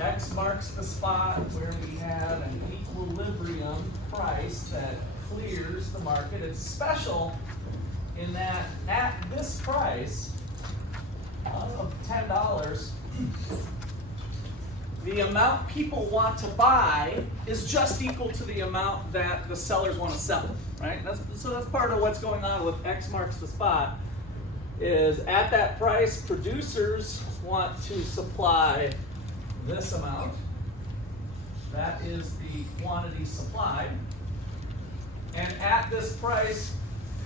X marks the spot where we have an equilibrium price that clears the market. It's special in that at this price of $10, the amount people want to buy is just equal to the amount that the sellers want to sell, right? So that's part of what's going on with X marks the spot, is at that price, producers want to supply this amount. That is the quantity supplied. And at this price,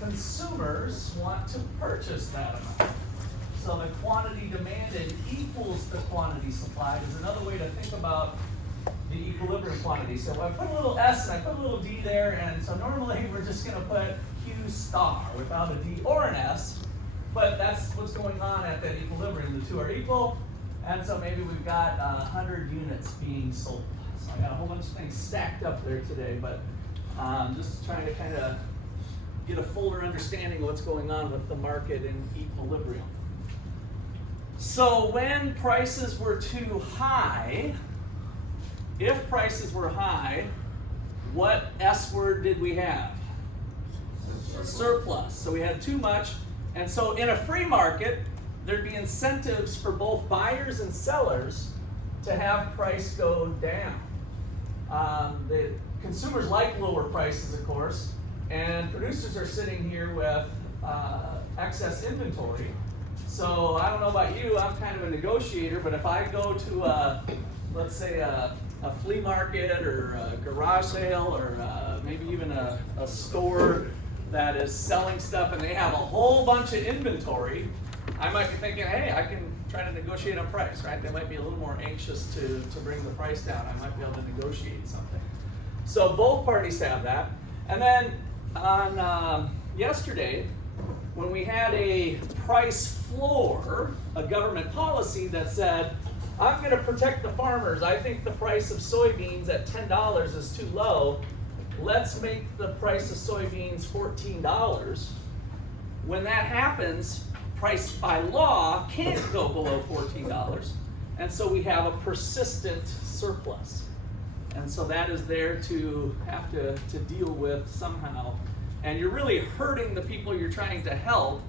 consumers want to purchase that amount. So the quantity demanded equals the quantity supplied is another way to think about the equilibrium quantity. So I put a little S and I put a little D there, and so normally we're just going to put Q star without a D or an S, but that's what's going on at that equilibrium. The two are equal, and so maybe we've got 100 units being sold. So I got a whole bunch of things stacked up there today, but just trying to kind of get a fuller understanding of what's going on with the market in equilibrium. So when prices were too high, if prices were high, what S word did we have? Surplus. So we had too much. And so in a free market, there'd be incentives for both buyers and sellers to have price go down. The consumers like lower prices, of course, and producers are sitting here with excess inventory. So I don't know about you, I'm kind of a negotiator, but if I go to let's say a flea market or a garage sale or maybe even a store that is selling stuff and they have a whole bunch of inventory, I might be thinking, hey, I can try to negotiate on price, right? They might be a little more anxious to bring the price down. I might be able to negotiate something. So both parties have that. And then on yesterday, when we had a price floor, a government policy that said, I'm going to protect the farmers. I think the price of soybeans at $10 is too low. Let's make the price of soybeans $14. When that happens, price by law can't go below $14. And so we have a persistent surplus. And so that is there to have to deal with somehow. And you're really hurting the people you're trying to help.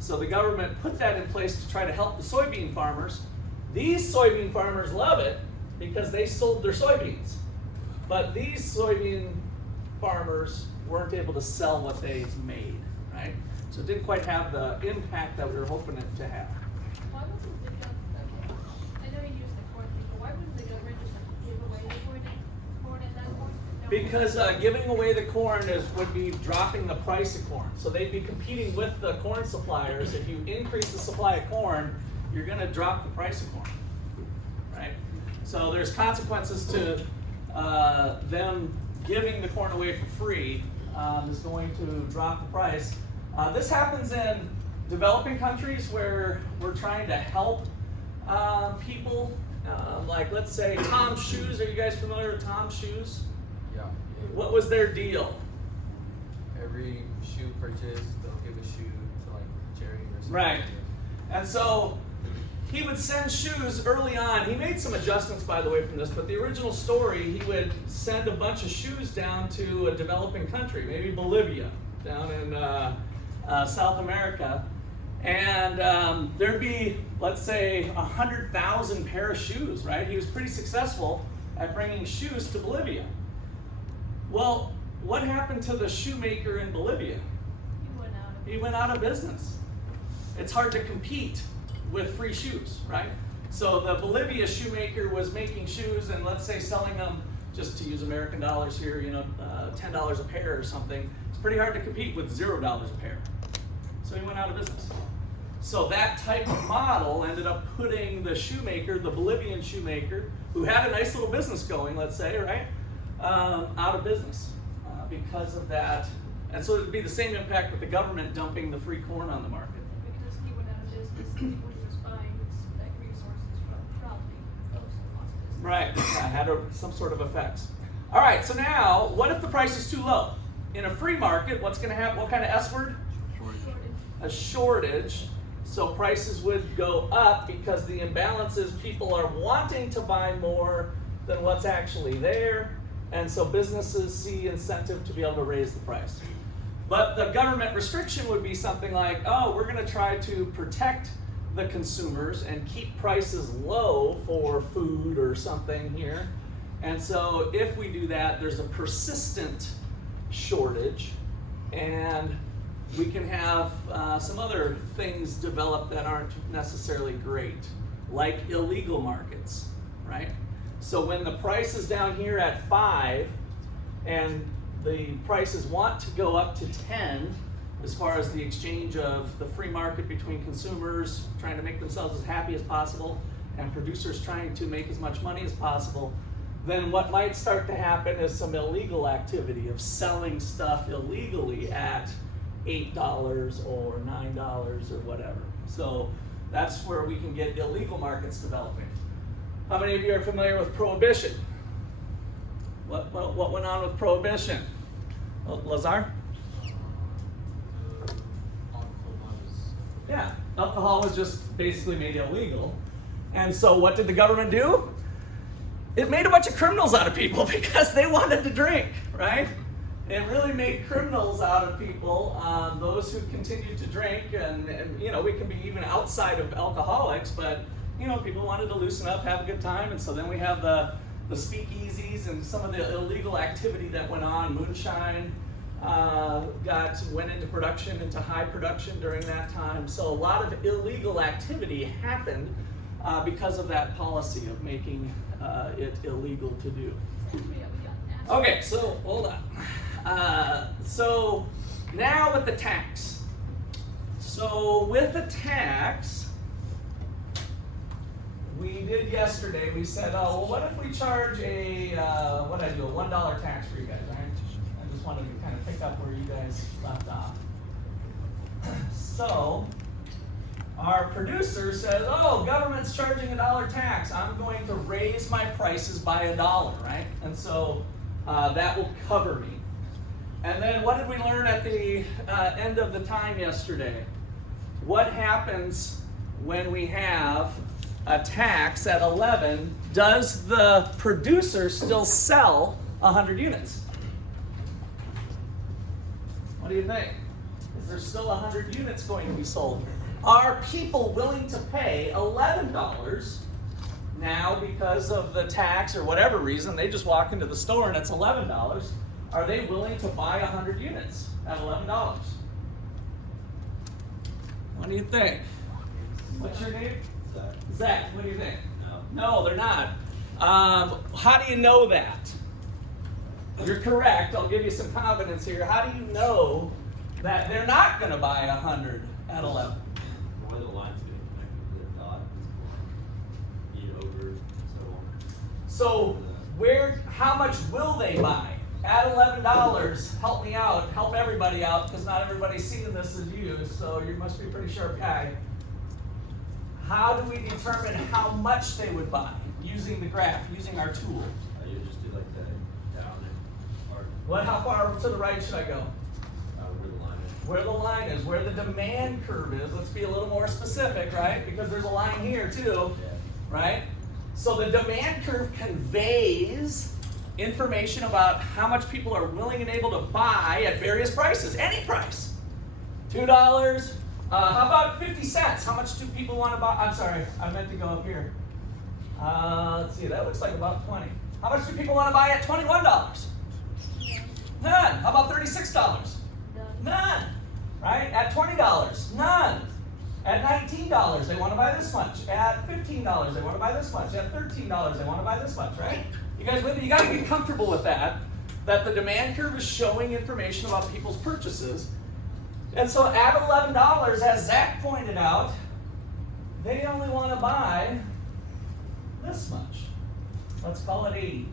So the government put that in place to try to help the soybean farmers. These soybean farmers love it because they sold their soybeans. But these soybean farmers weren't able to sell what they made, right? So it didn't quite have the impact that we were hoping it to have. Why wasn't the government, I know you used the corn thing, but why wouldn't the government just give away the corn at that point? No. Because giving away the corn would be dropping the price of corn. So they'd be competing with the corn suppliers. If you increase the supply of corn, you're going to drop the price of corn, right? So there's consequences to them giving the corn away for free is going to drop the price. This happens in developing countries where we're trying to help people. Like let's say Tom's Shoes. Are you guys familiar with Tom's Shoes? Yeah. What was their deal? Every shoe purchase, they'll give a shoe to like charity or something. Right. And so he would send shoes early on. He made some adjustments, by the way, from this, but the original story, he would send a bunch of shoes down to a developing country, maybe Bolivia, down in South America. And there'd be, let's say, 100,000 pair of shoes, right? He was pretty successful at bringing shoes to Bolivia. Well, what happened to the shoemaker in Bolivia? He went out of business. It's hard to compete with free shoes, right? So the Bolivia shoemaker was making shoes and let's say selling them, just to use American dollars here, $10 a pair or something. It's pretty hard to compete with $0 a pair. So he went out of business. So that type of model ended up putting the shoemaker, the Bolivian shoemaker, who had a nice little business going, let's say, right, out of business because of that. And so it would be the same impact with the government dumping the free corn on the market. Because he went out of business when he was buying like resources from probably those who lost business. Right, yeah, had some sort of effects. All right, so now, what if the price is too low? In a free market, what's going to happen? What kind of S word? Shortage. A shortage. So prices would go up because the imbalance is people are wanting to buy more than what's actually there, and so businesses see incentive to be able to raise the price. But the government restriction would be something like, oh, we're going to try to protect the consumers and keep prices low for food or something here. And so if we do that, there's a persistent shortage, and we can have some other things develop that aren't necessarily great, like illegal markets, right? So when the price is down here at 5 and the prices want to go up to 10, as far as the exchange of the free market between consumers trying to make themselves as happy as possible and producers trying to make as much money as possible, then what might start to happen is some illegal activity of selling stuff illegally at $8 or $9 or whatever. So that's where we can get illegal markets developing. How many of you are familiar with Prohibition? What went on with Prohibition? Lazar? Yeah, alcohol was just basically made illegal. And so what did the government do? It made a bunch of criminals out of people because they wanted to drink, right? It really made criminals out of people, those who continued to drink, and you know, we can be even outside of alcoholics, but you know, people wanted to loosen up, have a good time, and so then we have the speakeasies and some of the illegal activity that went on. Moonshine went into production, into high production during that time. So a lot of illegal activity happened because of that policy of making it illegal to do. Okay, so hold on. So now with the tax. So with the tax, we did yesterday, we said, oh, well, what if we charge a $1 tax for you guys, right? I just wanted to kind of pick up where you guys left off. So our producer says, oh, government's charging $1 tax. I'm going to raise my prices by $1, right? And so that will cover me. And then what did we learn at the end of the time yesterday? What happens when we have a tax at 11? Does the producer still sell 100 units? What do you think? Is there still 100 units going to be sold? Are people willing to pay $11 now because of the tax or whatever reason? They just walk into the store and it's $11. Are they willing to buy 100 units at $11? What do you think? What's your name? Zach, what do you think? No, they're not. How do you know that? You're correct. I'll give you some confidence here. How do you know that they're not going to buy 100 at 11? Where the line's getting connected to their dot is eat over, So how much will they buy? At $11, help me out, help everybody out, because not everybody's seeing this as you, so you must be a pretty sharp guy. How do we determine how much they would buy using the graph, using our tool? you just do like that down and part How far to the right should I go? where the line is. Where the line is, where the demand curve is. Let's be a little more specific, right? Because there's a line here too, right? So the demand curve conveys information about how much people are willing and able to buy at various prices, any price. $2, how about 50 cents? How much do people want to buy? I'm sorry, I meant to go up here. Let's see, that looks like about 20. How much do people want to buy at $21? None. How about $36? None. Right? At $20? None. At $19, they want to buy this much. At $15, they want to buy this much. At $13, they want to buy this much, right? You guys with me? You got to get comfortable with that the demand curve is showing information about people's purchases. And so at $11, as Zach pointed out, they only want to buy this much. Let's call it 80.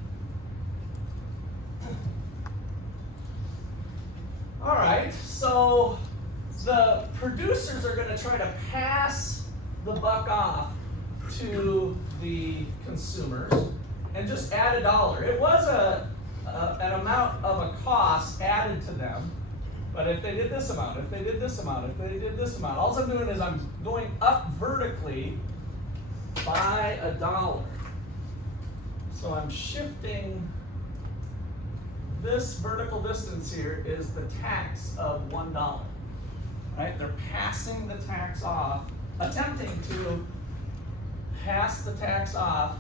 All right, so the producers are going to try to pass the buck off to the consumers and just add $1. It was an amount of a cost added to them, But if they did this amount, if they did this amount, if they did this amount, all I'm doing is I'm going up vertically by $1. So I'm shifting this vertical distance here is the tax of $1. Right? They're passing the tax off, attempting to pass the tax off.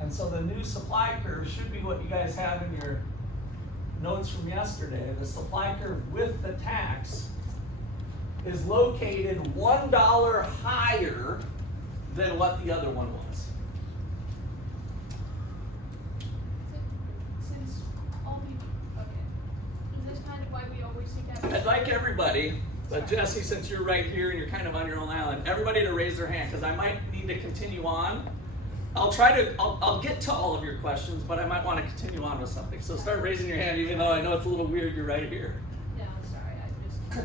And so the new supply curve should be what you guys have in your notes from yesterday. The supply curve with the tax is located $1 higher than what the other one was. Since all people, okay, is this kind of why we always seek out? I'd like everybody, but Jesse, since you're right here and you're kind of on your own island, everybody to raise their hand, because I might need to continue on. I'll get to all of your questions, but I might want to continue on with something. So start raising your hand, even though I know it's a little weird, you're right here. No, I'm sorry, I'm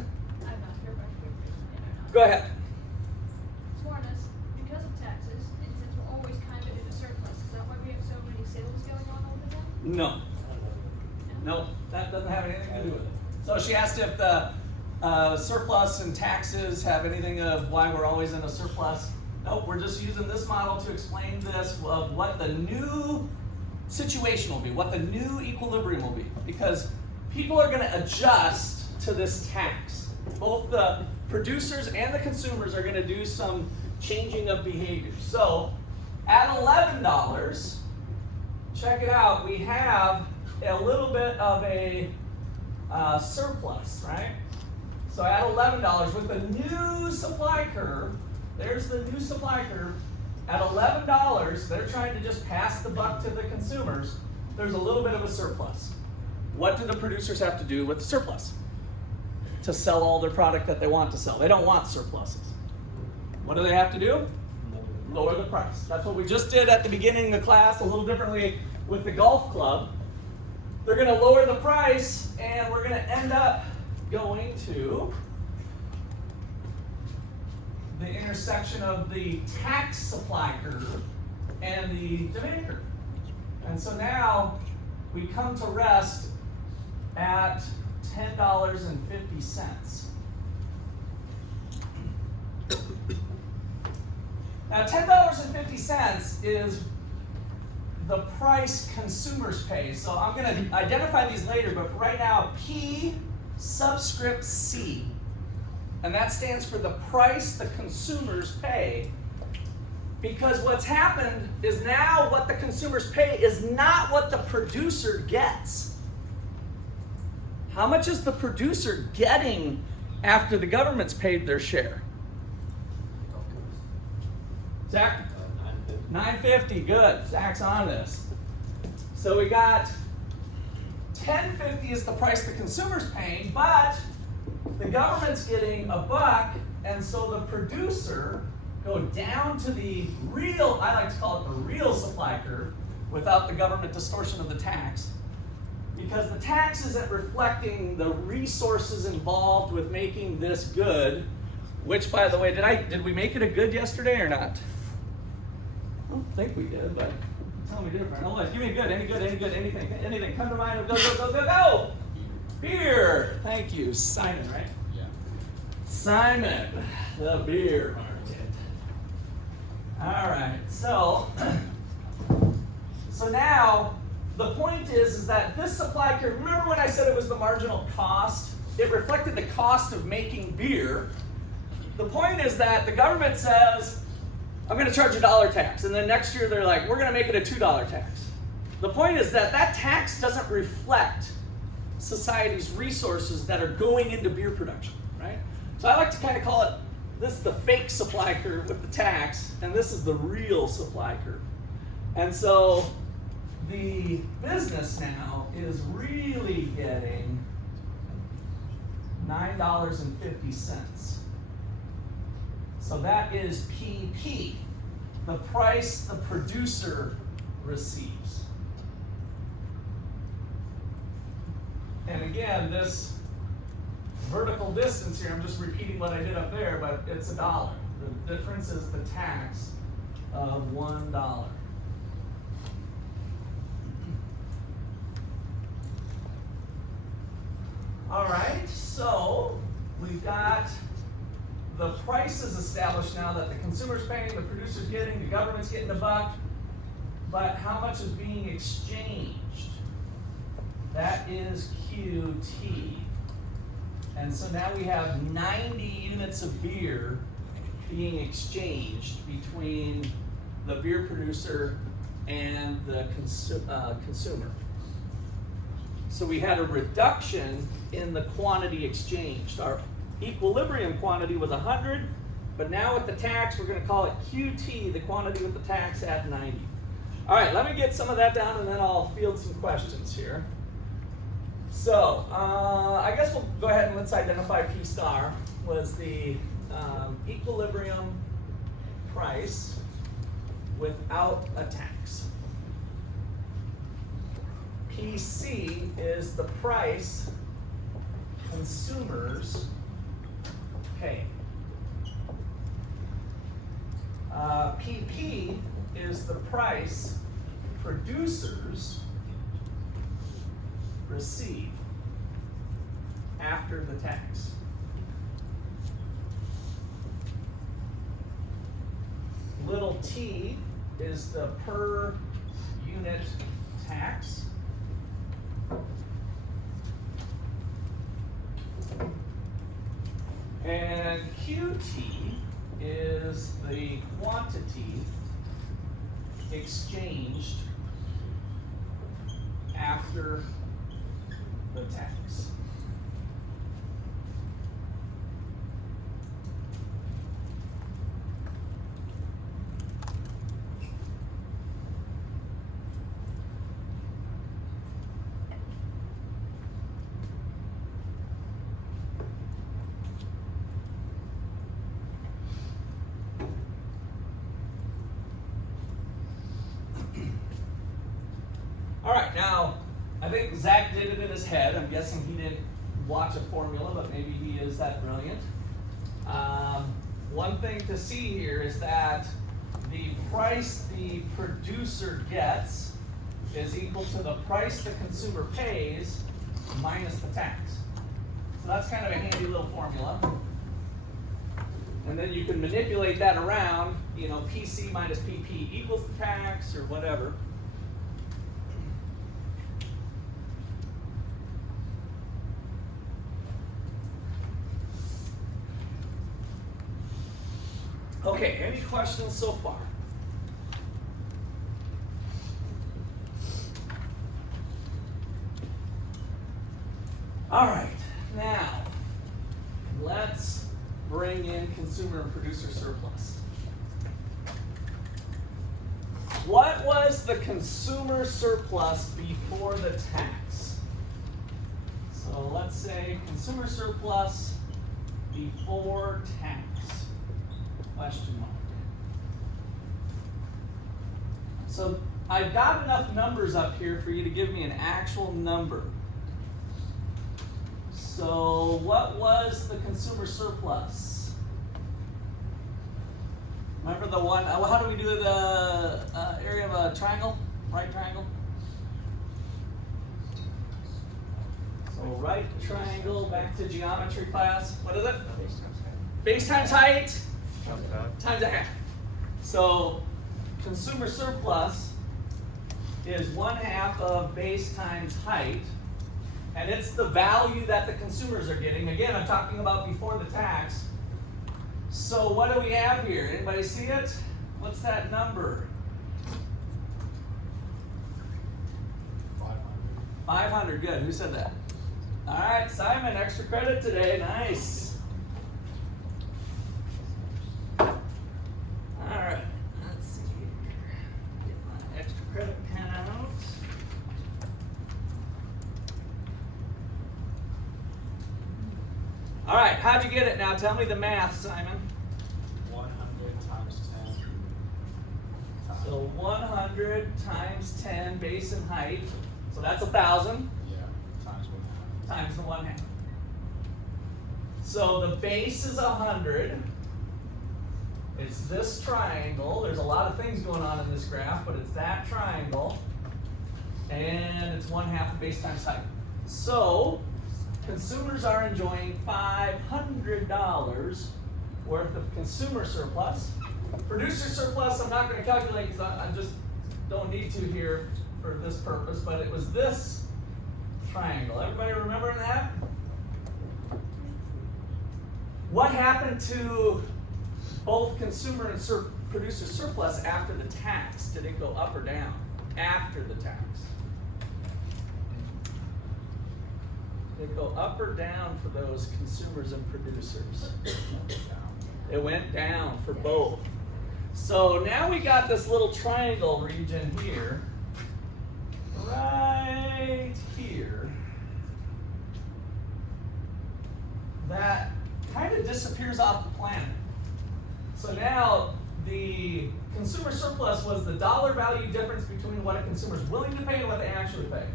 not sure if I should raise my hand or not. Go ahead. Soreness, because of taxes, and since we're always kind of in a surplus, is that why we have so many sales going on all the time? No. No, that doesn't have anything to do with it. So she asked if the surplus and taxes have anything of why we're always in a surplus. Nope, we're just using this model to explain this of what the new situation will be, what the new equilibrium will be. Because people are gonna adjust to this tax. Both the producers and the consumers are gonna do some changing of behavior. So at $11, check it out, we have a little bit of a surplus, right? So at $11 with the new supply curve, there's the new supply curve. At $11, they're trying to just pass the buck to the consumers. There's a little bit of a surplus. What do the producers have to do with the surplus? To sell all their product that they want to sell. They don't want surpluses. What do they have to do? Lower the price. That's what we just did at the beginning of the class, a little differently with the golf club. They're gonna lower the price, and we're gonna end up going to the intersection of the tax supply curve and the demand curve. And so now we come to rest at $10.50. Now $10.50 is the price consumers pay. So I'm going to identify these later, but for right now, P subscript C. And that stands for the price the consumers pay. Because what's happened is now what the consumers pay is not what the producer gets. How much is the producer getting after the government's paid their share? Zach? $9.50, good. Zach's on this. So we got $10.50 is the price the consumer's paying, but the government's getting $1, and so the producer go down to the real, I like to call it the real supply curve, without the government distortion of the tax, because the tax isn't reflecting the resources involved with making this good, which, by the way, did we make it a good yesterday or not? I don't think we did, but tell me different. Otherwise, give me a good, anything. Come to mind, go. Beer. Thank you, Simon, right? Yeah. Simon, the beer market. All right, so now the point is that this supply curve, remember when I said it was the marginal cost? It reflected the cost of making beer. The point is that the government says, I'm going to charge $1 tax, and then next year they're like, we're going to make it a $2 tax. The point is that that tax doesn't reflect society's resources that are going into beer production, right? So I like to kind of call it, this is the fake supply curve with the tax, and this is the real supply curve. And so the business now is really getting $9.50. So that is PP, the price the producer receives. And again, this vertical distance here, I'm just repeating what I did up there, but it's $1. The difference is the tax of $1. All right, so we've got the prices established now that the consumer's paying, the producer's getting, the government's getting a buck, but how much is being exchanged? That is QT. And so now we have 90 units of beer being exchanged between the beer producer and the consumer. So we had a reduction in the quantity exchanged. Our equilibrium quantity was 100, but now with the tax, we're going to call it QT, the quantity with the tax at 90. All right, let me get some of that down and then I'll field some questions here. So I guess we'll go ahead and let's identify P star was the equilibrium price without a tax. PC is the price consumers pay. PP is the price producers receive after the tax. Little t is the per unit tax. And QT is the quantity exchanged after the tax. All right, now, I think Zach did it in his head. I'm guessing he didn't watch a formula, but maybe he is that brilliant. One thing to see here is that the price the producer gets is equal to the price the consumer pays minus the tax. So that's kind of a handy little formula. And then you can manipulate that around, you know, PC minus PP equals the tax or whatever. Okay, any questions so far? All right, now let's bring in consumer and producer surplus. What was the consumer surplus before the tax? So let's say consumer surplus before tax. Question mark. So I've got enough numbers up here for you to give me an actual number. So what was the consumer surplus? Remember the one, how do we do the area of a triangle? Right triangle? So right triangle, back to geometry class. What is it? Base times height. Times a half. So consumer surplus is 1/2 of base times height, and it's the value that the consumers are getting. Again, I'm talking about before the tax. So what do we have here? Anybody see it? What's that number? 500. Good. Who said that? All right, Simon, extra credit today. Nice. Alright, let's see here. Get my extra credit pen out. Alright, how'd you get it now? Tell me the math, Simon. 100 times 10. So 100 times 10 base and height. So that's 1,000 Yeah, times 1/2. times the 1/2. So the base is 100. It's this triangle. There's a lot of things going on in this graph, but it's that triangle. And it's 1/2 of base times height. So consumers are enjoying $500 worth of consumer surplus. Producer surplus, I'm not going to calculate because I just don't need to here for this purpose, but it was this triangle. Everybody remember that? What happened to both consumer and producer surplus after the tax? Did it go up or down after the tax? Did it go up or down for those consumers and producers? It went down for both. So now we got this little triangle region here, right here, that kind of disappears off the planet. So now the consumer surplus was the dollar value difference between what a consumer is willing to pay and what they actually pay.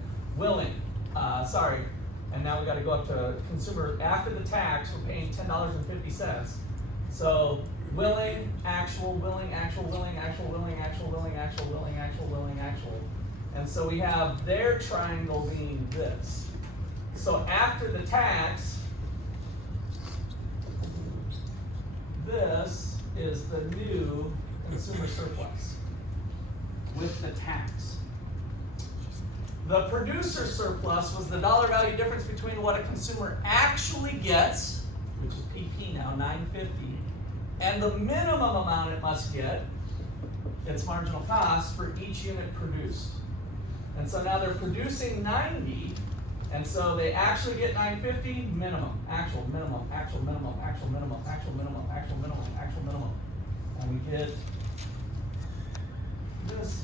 And now we got to go up to consumer after the tax. We're paying $10.50. So willing, actual, willing, actual, willing, actual, willing, actual, willing, actual, willing, actual, willing, actual. And so we have their triangle being this. So after the tax, this is the new consumer surplus with the tax. The producer surplus was the dollar value difference between what a consumer actually gets, which is PP now, $9.50, and the minimum amount it must get, its marginal cost, for each unit produced. And so now they're producing 90, and so they actually get $9.50 minimum, actual, minimum, actual, minimum, actual, minimum, actual, minimum, actual, minimum, actual, minimum. And we get this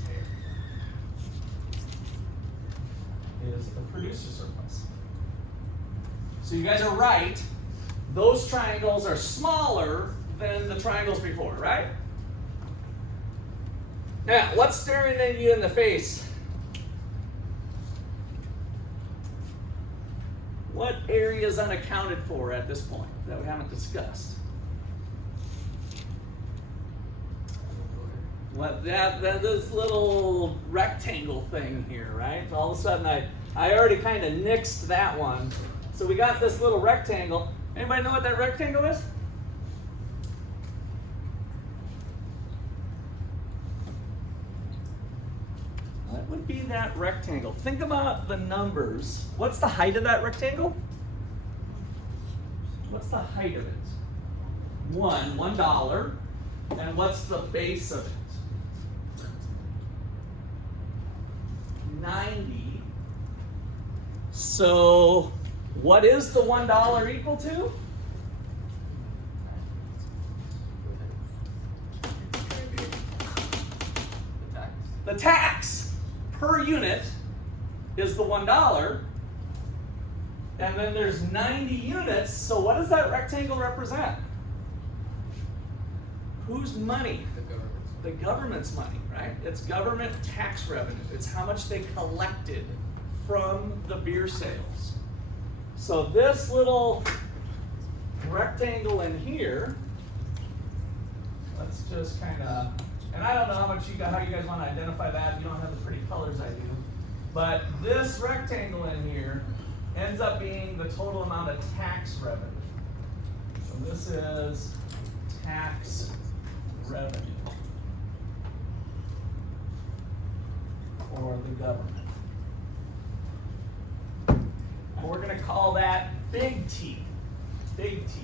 is the producer surplus. So you guys are right. Those triangles are smaller than the triangles before, right? Now, what's staring at you in the face? What area is unaccounted for at this point that we haven't discussed? What this little rectangle thing here, right? All of a sudden I already kind of nixed that one. So we got this little rectangle. Anybody know what that rectangle is? What would be that rectangle? Think about the numbers. What's the height of that rectangle? What's the height of it? $1. And what's the base of it? 90. So what is the $1 equal to? The tax per unit is the $1. And then there's 90 units. So what does that rectangle represent? Whose money? The government's money, right? It's government tax revenue. It's how much they collected from the beer sales. So this little rectangle in here, let's just kind of, and I don't know how you guys want to identify that. You don't have the pretty colors I do. But this rectangle in here ends up being the total amount of tax revenue. So this is tax revenue for the government. And we're going to call that big T. Big T.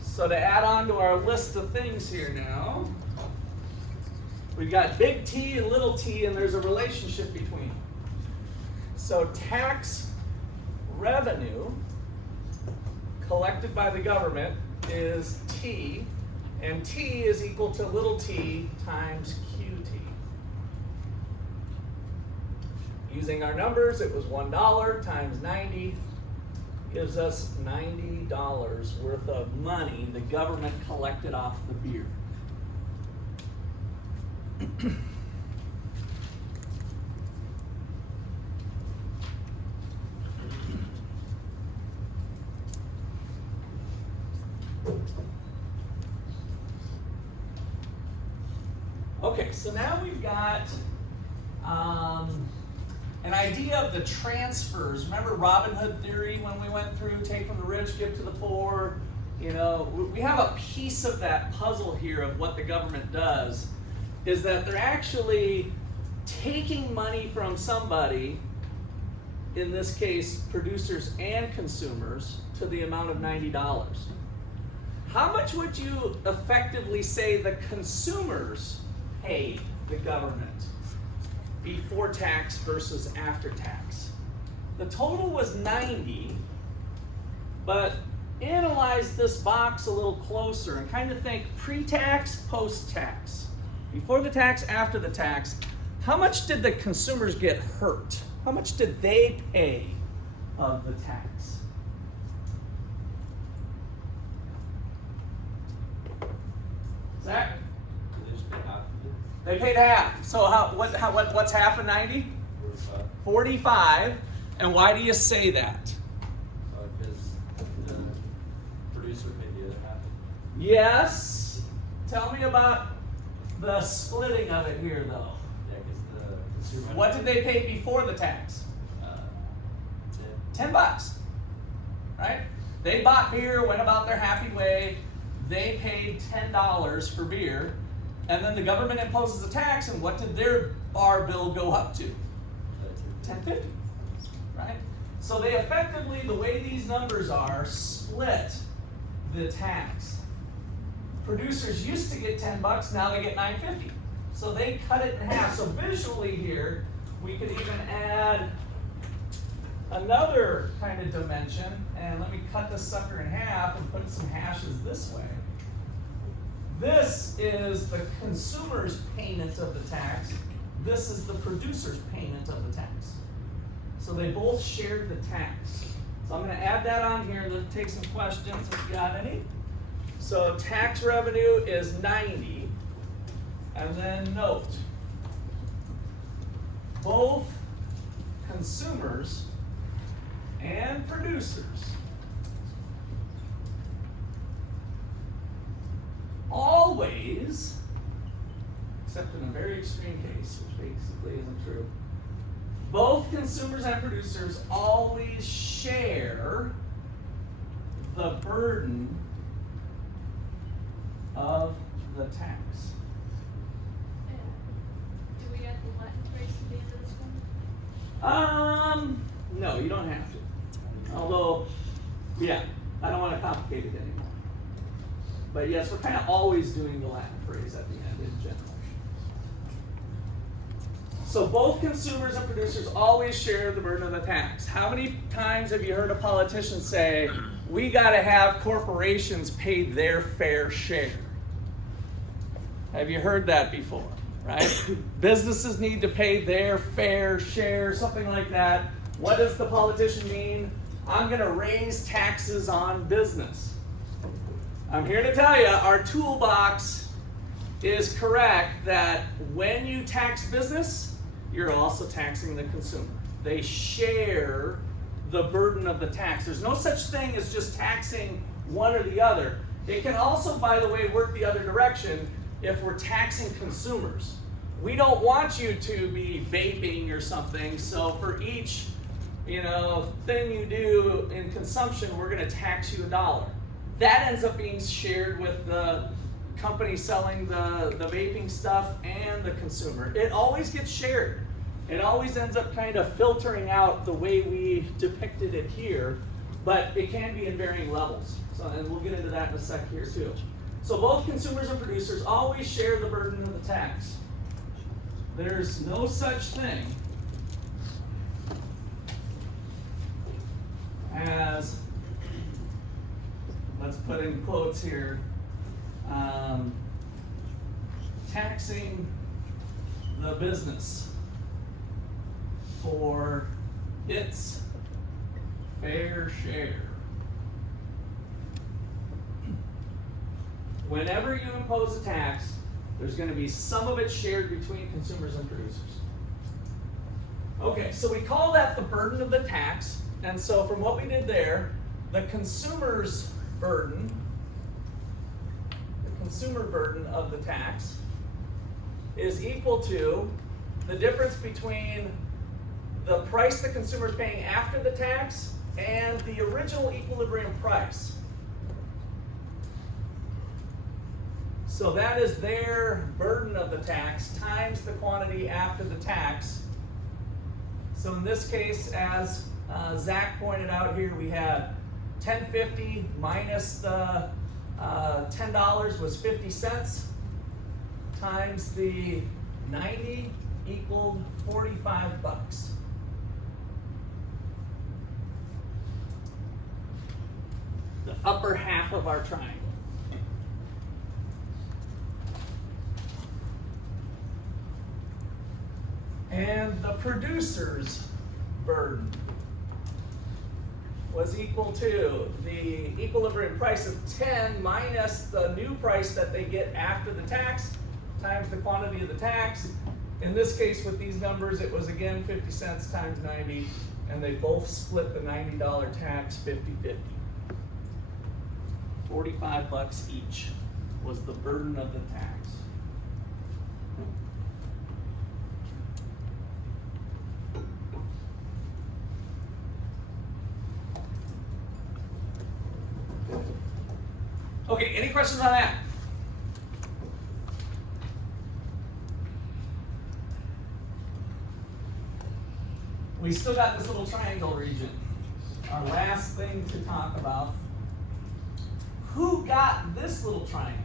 So to add on to our list of things here now, we've got big T and little t, and there's a relationship between them. So tax revenue collected by the government is T, and T is equal to little t times QT. Using our numbers, it was $1 times 90 gives us $90 worth of money the government collected off the beer. Okay, so now we've got an idea of the transfers. Remember Robin Hood theory when we went through take from the rich, give to the poor? You know, we have a piece of that puzzle here of what the government does, is that they're actually taking money from somebody, in this case producers and consumers, to the amount of $90. How much would you effectively say the consumers paid the government before tax versus after tax? The total was 90, but analyze this box a little closer and kind of think pre-tax, post-tax. Before the tax, after the tax, how much did the consumers get hurt? How much did they pay of the tax? Zach? They just pay half of it. They paid half. So what's half of 90? 45. And why do you say that? Because the producer paid the other half. Yes. Tell me about the splitting of it here, though. Yeah, because the consumer. What did they pay before the tax? 10 bucks. Right? They bought beer, went about their happy way. They paid $10 for beer. And then the government imposes a tax, and what did their bar bill go up to? $10.50. Right? So they effectively, the way these numbers are, split the tax. Producers used to get 10 bucks, now they get $9.50. So they cut it in half. So visually here, we could even add another kind of dimension, and let me cut this sucker in half and put some hashes this way. This is the consumer's payment of the tax. This is the producer's payment of the tax. So they both shared the tax. So I'm going to add that on here and then take some questions if you got any. So tax revenue is 90. And then note, both consumers and producers always, except in a very extreme case, which basically isn't true, both consumers and producers always share the burden of the tax. Do we add the Latin phrase to the end of this one? No, you don't have to. Although, yeah, I don't want to complicate it anymore. But yes, we're kind of always doing the Latin phrase at the end in general. So both consumers and producers always share the burden of the tax. How many times have you heard a politician say, we got to have corporations pay their fair share? Have you heard that before, right? Businesses need to pay their fair share, something like that. What does the politician mean? I'm going to raise taxes on business. I'm here to tell you, our toolbox is correct that when you tax business, you're also taxing the consumer. They share the burden of the tax. There's no such thing as just taxing one or the other. It can also, by the way, work the other direction if we're taxing consumers. We don't want you to be vaping or something, so for each thing you do in consumption, we're going to tax you $1. That ends up being shared with the company selling the vaping stuff and the consumer. It always gets shared. It always ends up kind of filtering out the way we depicted it here, but it can be in varying levels. So, and we'll get into that in a sec here too. So both consumers and producers always share the burden of the tax. There's no such thing as, let's put in quotes here, taxing the business for its fair share. Whenever you impose a tax, there's going to be some of it shared between consumers and producers. Okay, so we call that the burden of the tax. And so from what we did there, the consumer's burden, the consumer burden of the tax is equal to the difference between the price the consumer is paying after the tax and the original equilibrium price. So that is their burden of the tax times the quantity after the tax. So in this case, as Zach pointed out here, we had $10.50 minus the $10 was 50 cents times the 90 equaled 45 bucks. The upper half of our triangle. And the producer's burden was equal to the equilibrium price of 10 minus the new price that they get after the tax times the quantity of the tax. In this case, with these numbers, it was again 50 cents times 90, and they both split the $90 tax 50-50. 45 bucks each was the burden of the tax. Okay, any questions on that? We still got this little triangle region. Our last thing to talk about. Who got this little triangle?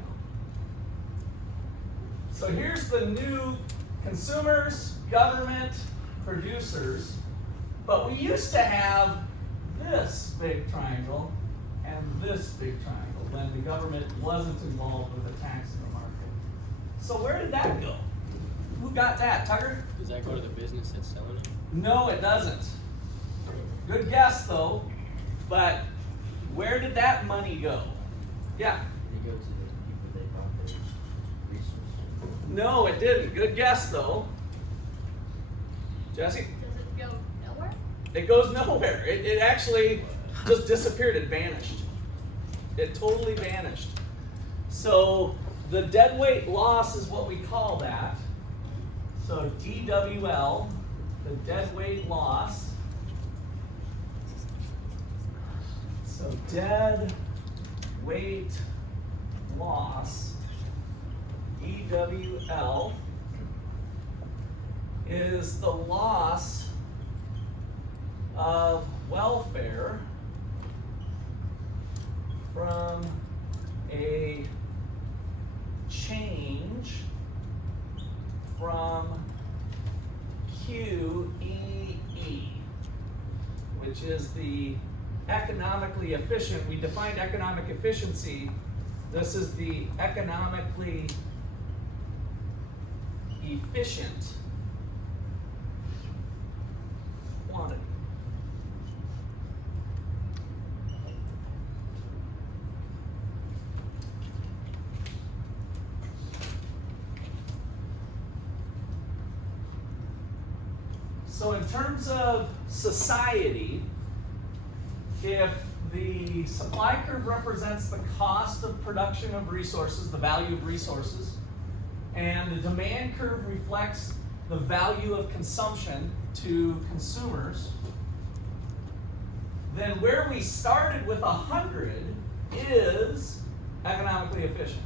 So here's the new consumers, government, producers. But we used to have this big triangle and this big triangle when the government wasn't involved with the tax in the market. So where did that go? Who got that, Tucker? Does that go to the business that's selling it? No, it doesn't. Good guess though, but where did that money go? Yeah. They go to the people they bought their resources. No, it didn't. Good guess though. Jesse? Does it go nowhere? It goes nowhere. It actually just disappeared. It vanished. It totally vanished. So the deadweight loss is what we call that. So DWL, the deadweight loss. So dead weight loss, DWL, is the loss of welfare from a change from QEE, which is the economically efficient. We defined economic efficiency. This is the economically efficient quantity. So in terms of society, if the supply curve represents the cost of production of resources, the value of resources, and the demand curve reflects the value of consumption to consumers, then where we started with 100 is economically efficient.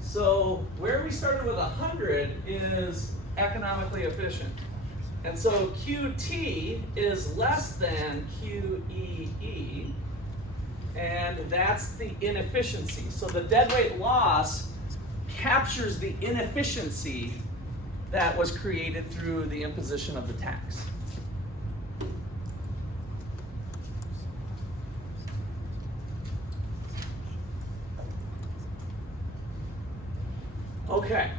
So where we started with 100 is economically efficient. And so QT is less than QEE, and that's the inefficiency. So the deadweight loss captures the inefficiency that was created through the imposition of the tax. Okay.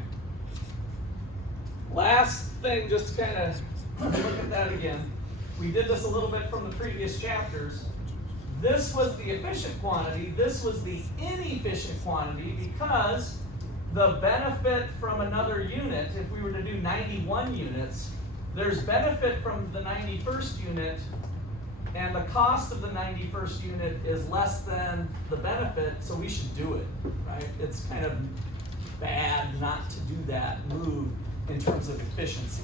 Last thing, just to kind of look at that again. We did this a little bit from the previous chapters. This was the efficient quantity. This was the inefficient quantity because the benefit from another unit, if we were to do 91 units, there's benefit from the 91st unit, and the cost of the 91st unit is less than the benefit, so we should do it, right? It's kind of bad not to do that move in terms of efficiency,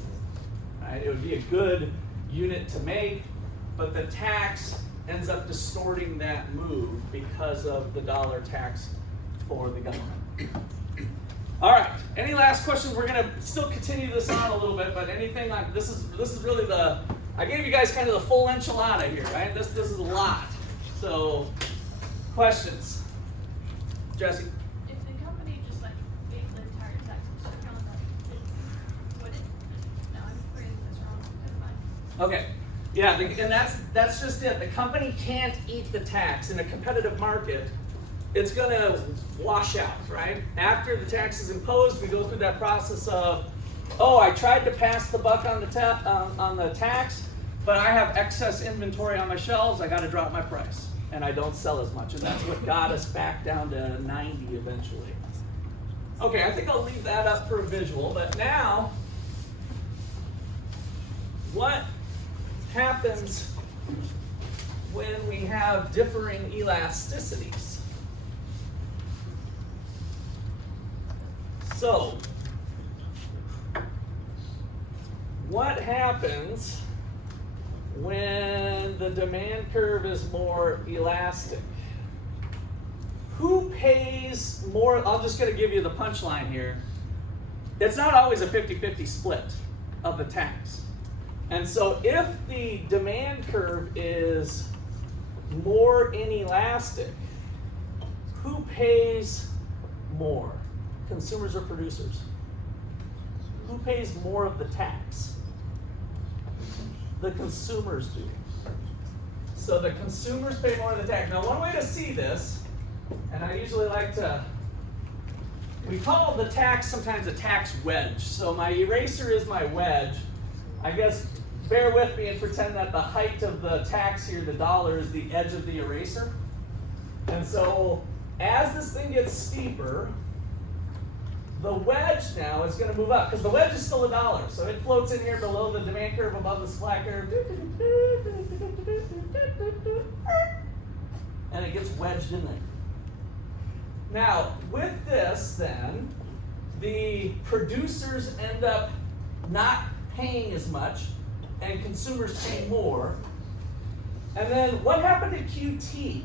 right? It would be a good unit to make, but the tax ends up distorting that move because of the dollar tax for the government. All right, any last questions? We're gonna still continue this on a little bit, but anything like, this is really the, I gave you guys kind of the full enchilada here, right? This is a lot. So, questions? Jesse? If the company just like gave the entire tax structure on that, would it? No, I'm phrasing this wrong. Never mind. Okay, yeah, and that's just it. The company can't eat the tax in a competitive market. It's gonna wash out, right? After the tax is imposed, we go through that process of, oh, I tried to pass the buck on the tax, but I have excess inventory on my shelves. I got to drop my price, and I don't sell as much, and that's what got us back down to 90 eventually. Okay, I think I'll leave that up for a visual, but now, what happens when we have differing elasticities? So, what happens when the demand curve is more elastic? Who pays more? I'm just going to give you the punchline here. It's not always a 50-50 split of the tax. And so if the demand curve is more inelastic, who pays more? Consumers or producers? Who pays more of the tax? The consumers do. So the consumers pay more of the tax. Now, one way to see this, and I usually like to, we call the tax sometimes a tax wedge. So my eraser is my wedge. I guess bear with me and pretend that the height of the tax here, the dollar, is the edge of the eraser. And so as this thing gets steeper, the wedge now is going to move up, because the wedge is still $1. So it floats in here below the demand curve, above the supply curve. And it gets wedged in there. Now, with this then, the producers end up not paying as much, and consumers pay more. And then what happened to QT?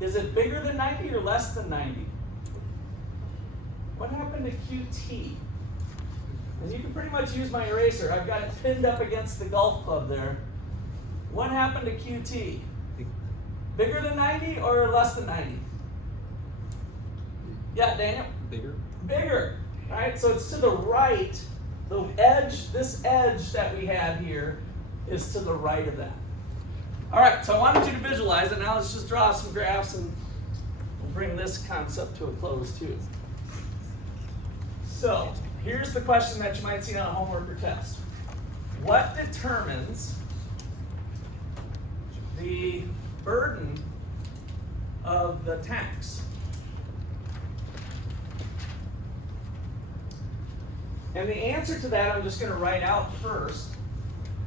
Is it bigger than 90 or less than 90? What happened to QT? And you can pretty much use my eraser. I've got it pinned up against the golf club there. What happened to QT? Bigger than 90 or less than 90? Yeah, Daniel? Bigger. Bigger, right? So it's to the right. The edge, this edge that we have here is to the right of that. All right, so I wanted you to visualize it. Now let's just draw some graphs and we'll bring this concept to a close too. So here's the question that you might see on a homework or test. What determines the burden of the tax? And the answer to that I'm just going to write out first.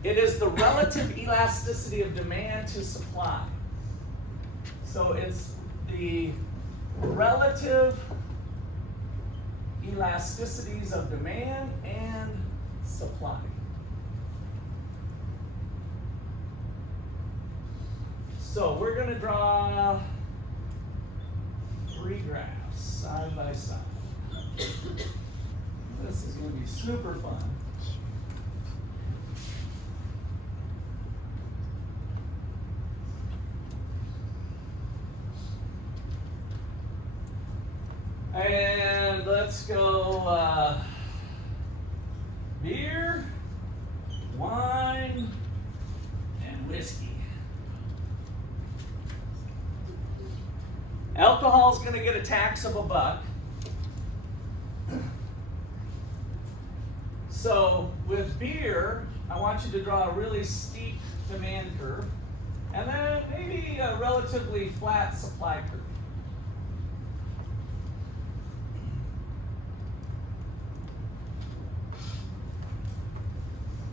It is the relative elasticity of demand to supply. So it's the relative elasticities of demand and supply. So we're going to draw 3 graphs side by side. This is going to be super fun. And let's go beer, wine, and whiskey. Alcohol is going to get a tax of $1. So with beer, I want you to draw a really steep demand curve, and then maybe a relatively flat supply curve.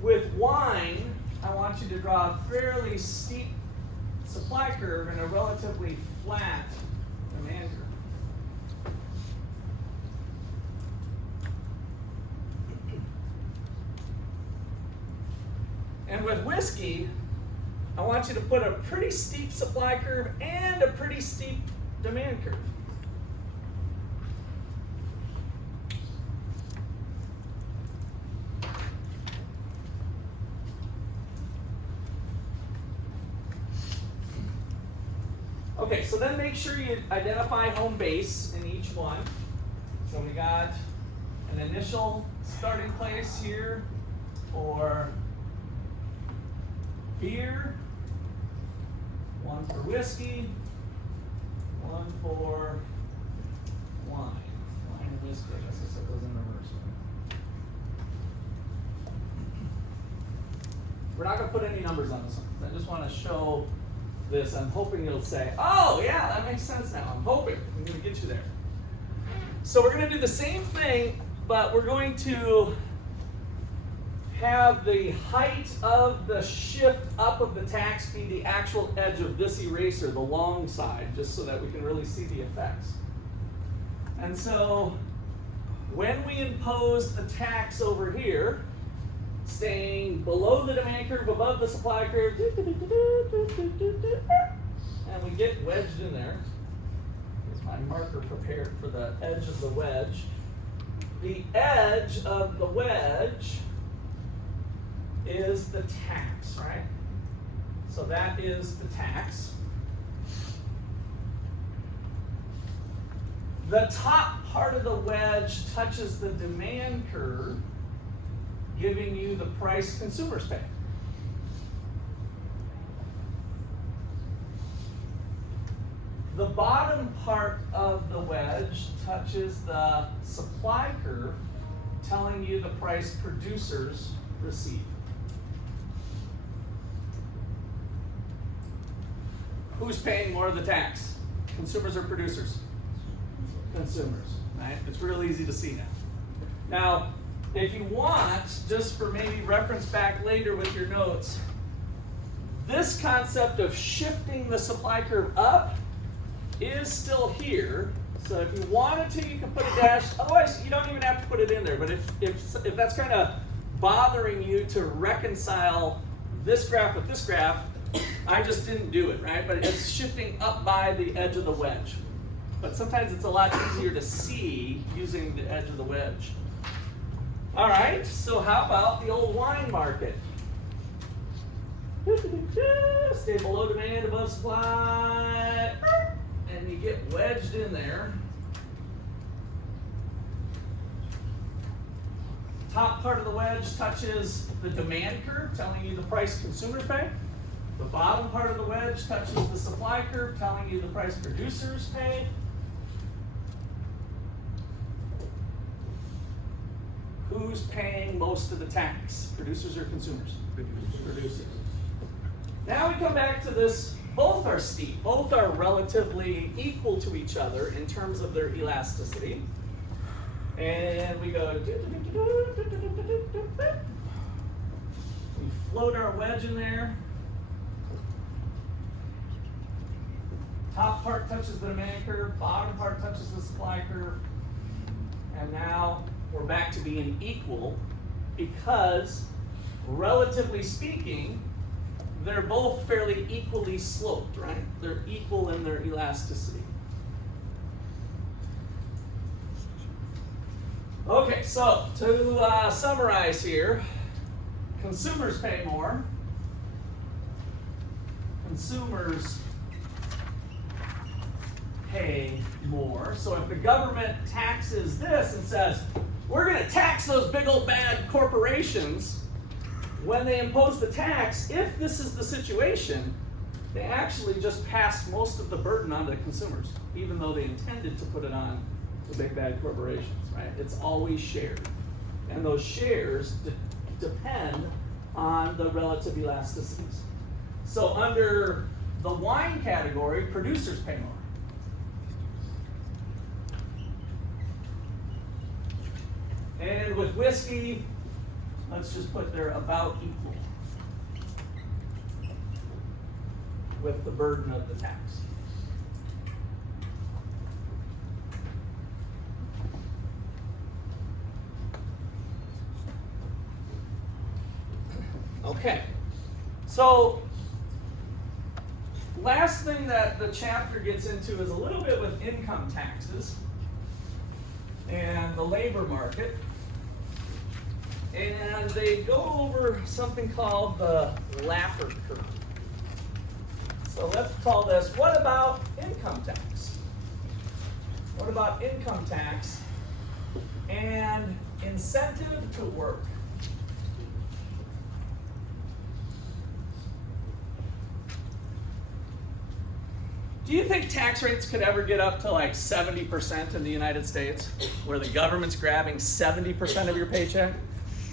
With wine, I want you to draw a fairly steep supply curve and a relatively flat demand curve. And with whiskey, I want you to put a pretty steep supply curve and a pretty steep demand curve. Okay, so then make sure you identify home base in each one. So we got an initial starting place here for beer, one for whiskey, one for wine. Wine and whiskey, I guess I said those in reverse. We're not going to put any numbers on this one. I just want to show this. I'm hoping you'll say, oh yeah, that makes sense now. I'm hoping. I'm going to get you there. So we're going to do the same thing, but we're going to have the height of the shift up of the tax be the actual edge of this eraser, the long side, just so that we can really see the effects. And so when we impose the tax over here, staying below the demand curve, above the supply curve, and we get wedged in there. Here's my marker prepared for the edge of the wedge. The edge of the wedge is the tax, right? So that is the tax. The top part of the wedge touches the demand curve, giving you the price consumers pay. The bottom part of the wedge touches the supply curve, telling you the price producers receive. Who's paying more of the tax? Consumers or producers? Consumers, right? It's real easy to see now. Now, if you want, just for maybe reference back later with your notes, this concept of shifting the supply curve up is still here. So if you wanted to, you can put a dash. Otherwise, you don't even have to put it in there. But if that's kind of bothering you to reconcile this graph with this graph, I just didn't do it, right? But it's shifting up by the edge of the wedge. But sometimes it's a lot easier to see using the edge of the wedge. All right, so how about the old wine market? Stay below demand, above supply, and you get wedged in there. Top part of the wedge touches the demand curve, telling you the price consumers pay. The bottom part of the wedge touches the supply curve, telling you the price producers pay. Who's paying most of the tax? Producers or consumers? Producers. Now we come back to this, both are steep, both are relatively equal to each other in terms of their elasticity. And we go, we float our wedge in there. Top part touches the demand curve, bottom part touches the supply curve. And now we're back to being equal because, relatively speaking, they're both fairly equally sloped, right? They're equal in their elasticity. Okay, so to summarize here, consumers pay more. Consumers pay more. So if the government taxes this and says, we're going to tax those big old bad corporations, when they impose the tax, if this is the situation, they actually just pass most of the burden on to consumers, even though they intended to put it on the big bad corporations, right? It's always shared. And those shares depend on the relative elasticities. So under the wine category, producers pay more. And with whiskey, let's just put they're about equal with the burden of the tax. Okay. So, last thing that the chapter gets into is a little bit with income taxes and the labor market. And they go over something called the Laffer curve. So let's call this, what about income tax? What about income tax and incentive to work? Do you think tax rates could ever get up to like 70% in the United States, where the government's grabbing 70% of your paycheck?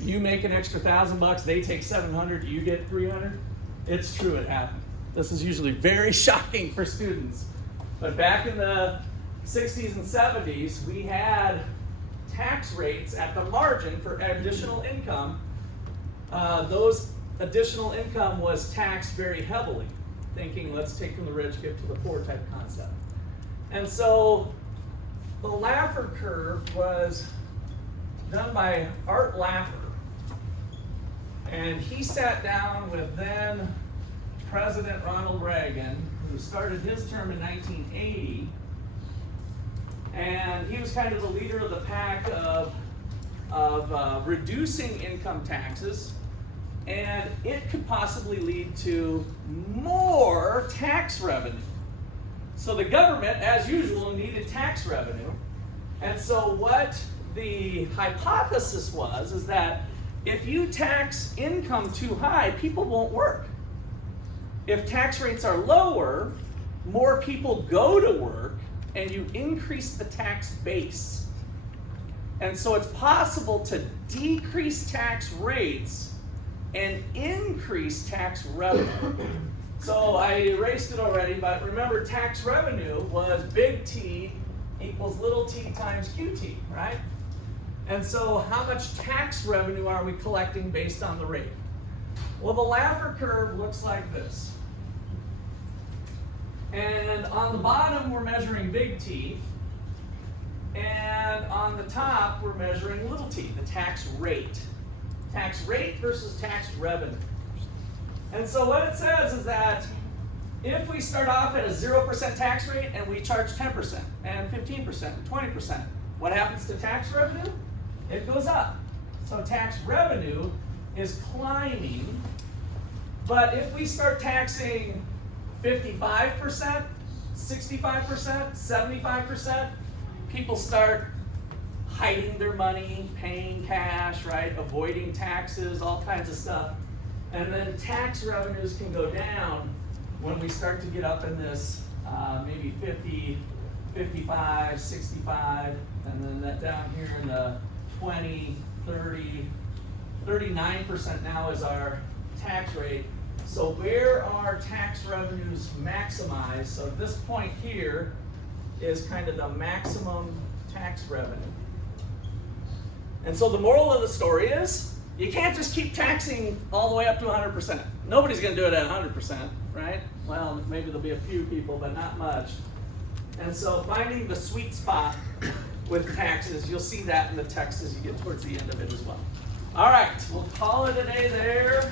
You make an extra $1,000, they take 700, you get 300? It's true, it happened. This is usually very shocking for students. But back in the 60s and 70s, we had tax rates at the margin for additional income. Those additional income was taxed very heavily, thinking let's take from the rich, give to the poor type concept. And so the Laffer curve was done by Art Laffer. And he sat down with then President Ronald Reagan, who started his term in 1980. And he was kind of the leader of the pack of reducing income taxes. And it could possibly lead to more tax revenue. So the government, as usual, needed tax revenue. And so what the hypothesis was is that if you tax income too high, people won't work. If tax rates are lower, more people go to work, and you increase the tax base. And so it's possible to decrease tax rates and increase tax revenue. So I erased it already, but remember tax revenue was big T equals little t times QT, right? And so how much tax revenue are we collecting based on the rate? Well, the Laffer curve looks like this. And on the bottom, we're measuring big T. And on the top, we're measuring little t, the tax rate. Tax rate versus tax revenue. And so what it says is that if we start off at a 0% tax rate and we charge 10% and 15% and 20%, what happens to tax revenue? It goes up. So tax revenue is climbing. But if we start taxing 55%, 65%, 75%, people start hiding their money, paying cash, right? Avoiding taxes, all kinds of stuff. And then tax revenues can go down when we start to get up in this maybe 50, 55, 65, and then that down here in the 20, 30, 39% now is our tax rate. So where are tax revenues maximized? So this point here is kind of the maximum tax revenue. And so the moral of the story is, you can't just keep taxing all the way up to 100%. Nobody's going to do it at 100%, right? Well, maybe there'll be a few people, but not much. And so finding the sweet spot with taxes, you'll see that in the text as you get towards the end of it as well. All right, we'll call it a day there.